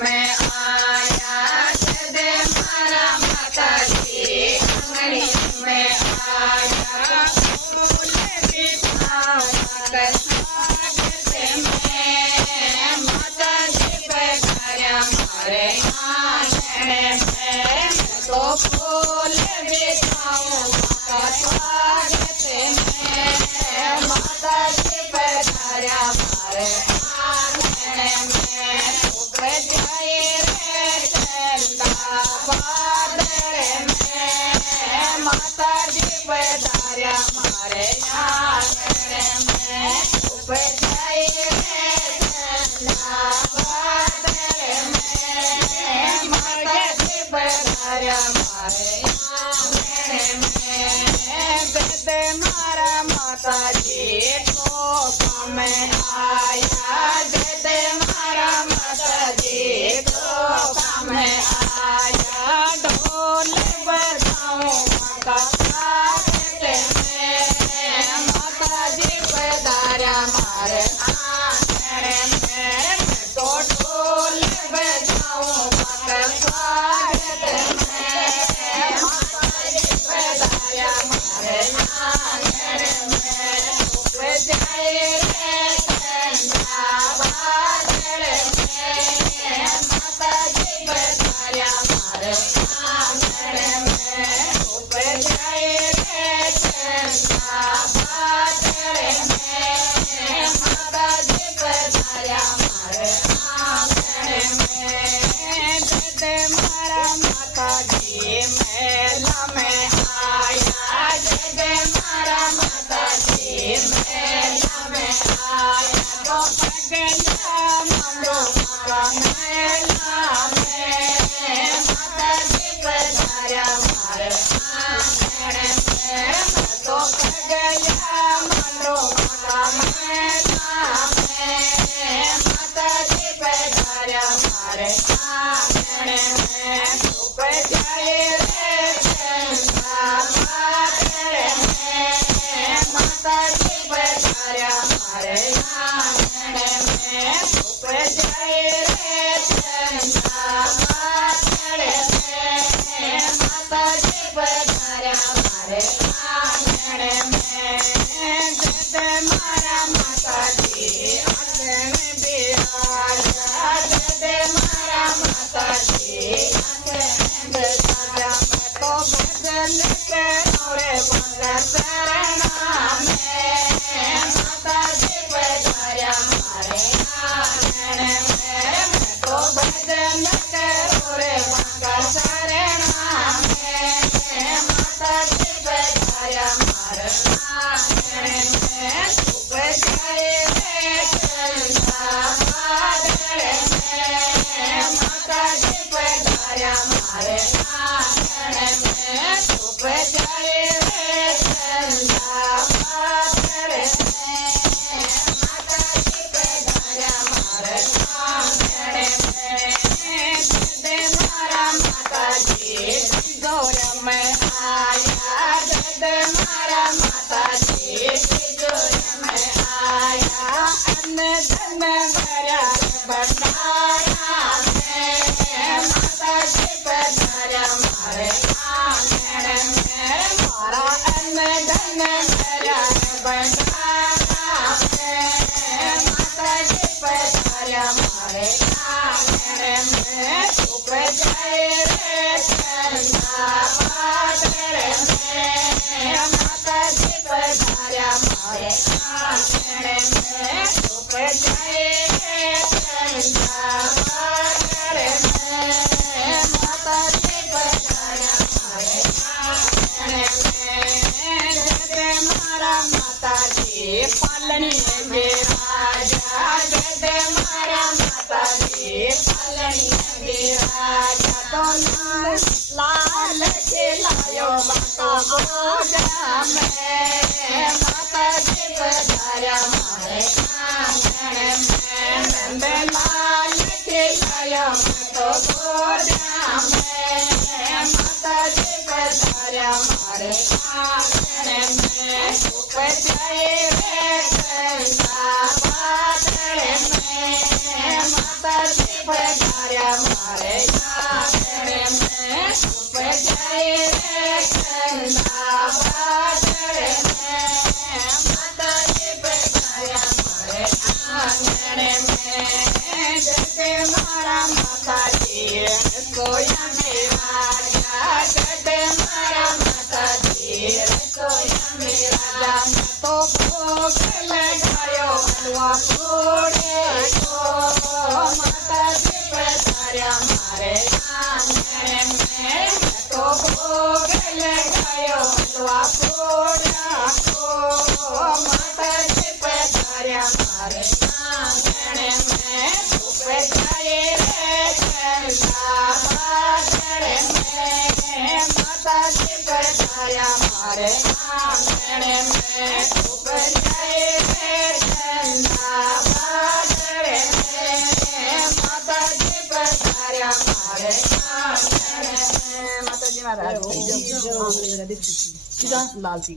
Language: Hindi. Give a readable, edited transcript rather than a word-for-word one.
में आया दे मारा माता जी आंगणी में आया फूल बिछाया स्वागत में माता जी पधार्या मारे आंगण में तो फूल बिछाऊं माता स्वागत में माता जी पधार्या मारे आंगण में उपजाए रे चंदा बादल में माता जी पधार्या मारे आंगण में उपजाए रे चंदा बादल में माता जी पधार्या मारे आंगण में बेद मारा माता जी तो में आया बेद मारा माता जी तो में आया ढोल बजाऊं माता स्वागत में माता जी पधार्या मारे आंगन में तो ढोल बजाऊं माता स्वागत में माता जी पधार्या मारे आंगन में उपजाए रे चंदा बादल में माता जी पधार्या मारे आंगन में उपजाए रे चंदा बादल में माता जी पधार्या मारे आंगन में जद मारा माता जी मेला में आया जद मारा माता जी मेला में आया तो पगला मारो मारा मेला में माता जी पधार्या मारे आंगन में तो पगला मारो मारा मेला में माता जी पधार्या मारे आंगन में उपजाए रे चंदा बादल में माता जी पधार्या मारे आंगन में उपजाए रे चंदा बादल में माता जी पधार्या मारे आंगन में जद मारा माता जी आंगन बिराजा जद मारा माता जी आंगन बिराजा तो भजन करो रे मंगल शरणा में माता जी पधार्या मारे आंगन में तो भजन करो रे मंगल शरणा में माता जी पधार्या मारे आंगन में उपजाए रे चंदा बादल में माता जी पधार्या मारे आंगन में उपजाए रे चंदा बादल में माता जी पधार्या मारे आंगन में जद मारा माता जी जोर में आया जद मारा माता जी जोर में आया अन्न धन भरा भंडारा में माता जी पधार्या मारे आंगन में मारा अन्न धन भरा भंडारा में माता जी पधार्या मारे आंगन में उपजाए रे चंदा बादल में माता जी पधार्या मारे आंगन में उपजाए रे चंदा बादल में माता जी पधार्या मारे आंगन में जद मारा माता जी पालनी में राजा जद मारा माता जी पालनी में राजा तो लाल के लायो बाका गोजा में माता जी पधार्या मारे आंगन में नंद लाल के लायो तो गोजा में माता जी पधार्या मारे आंगन में उपजाए रे चंदा बादल में माता जी पधार्या मारे आंगणे में उपजाए रे चंदा बादल में माता जी पधार्या मारे आंगणे में जैसे मारा माता जी सोया मेरा जैसे मारा माता जी सोया मेरा तो भोग लगायो हलवा पूड़े को माता जी पधार्या मारे आंगणे में तो भोग लगायो हलवा पूड़ा को माता जी पधार्या मारे आंगणे में उपजाए रे चंदा बादल में माता जी पधार्या मारे आंगणे में उपजाए रे चंदा बादल में माता जी पधार्या मारे आंगणे में। माता जी महाराज लाल जी